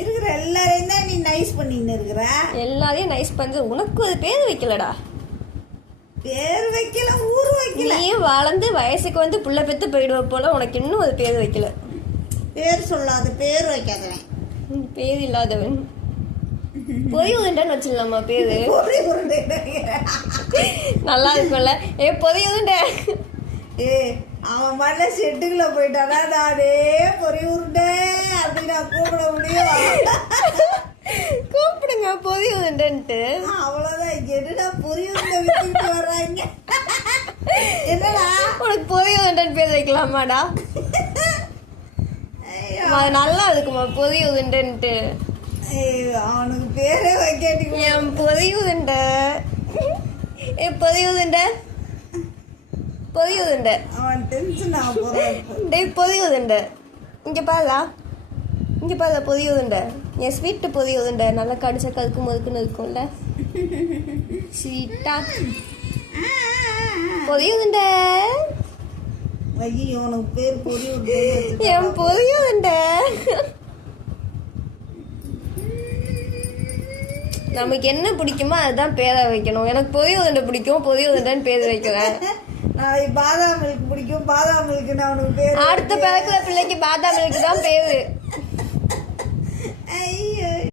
இருக்கிற எல்லாரையும் தான் நீ நைஸ் பண்ணின்னு இருக்கிற. எல்லாரையும் நைஸ் பண்ண உனக்கு அது பேர் வைக்கலடா. பேர் வைக்கல, ஊர் வைக்கல. நீ வளர்ந்து வயசுக்கு வந்து புள்ள பெத்து போயிடுவ போல, உனக்கு இன்னும் அது பேர் வைக்கல. பேர் சொல்லாத, பேர் வைக்காதவன், பேர் இல்லாதவன். பொறி உருண்டைன்னு வச்சிடலாமா பேரு? பொறி உருண்டை நல்லா இருக்கும்ல. பொறி உருண்டை. அவன் மண்ண செட்டுக்குள்ள போயிட்டானா நானே பொறி உருண்டை அப்படின்னு நான் கூப்பிட முடியும்? கூப்பிடுங்க பொறி உருண்டைன்ட்டு. அவ்வளவுதான். என்னடா பொறி உருண்டை வித்துட்டு வர்றாங்க? என்னடா உனக்கு பொறி உருண்டைன்னு பேர் வைக்கலாமாடா? நல்லா இருக்குமா பொறி உருண்டைன்ட்டு? அவனுக்கு பேரே வைக்க. என் பொறி உருண்டை, பொறி உருண்டை, பொறி உருண்டை. அவன் டென்ஷன் ஆக போறான். டேய் பொறி உருண்டை, இங்க பாருடா, இங்க பாரு பொறி உருண்டை. என் ஸ்வீட்டு பொறி உருண்டை நல்லா கடிச்சா கருக்கு முறுக்குன்னு இருக்கும்ல, ஸ்வீட்டா பொறி உருண்டை. ஐயோ, உனக்கு பேர் பொறி உருண்டை. என் பொறி உருண்டை. நமக்கு என்ன பிடிக்குமோ அதுதான் பேரை வைக்கணும். எனக்கு பொறி உருண்டை பிடிக்கும், பொறி உருண்டைன்னு பேர் வைக்கிறேன். நாளைக்கு பாதாம் மில்க் பிடிக்கும், பாதாம் மில்க் அவனுக்கு பேர். அடுத்த பிறகுல பிள்ளைக்கு பாதாம் மில்க் தான் பேரு. ஐயோ.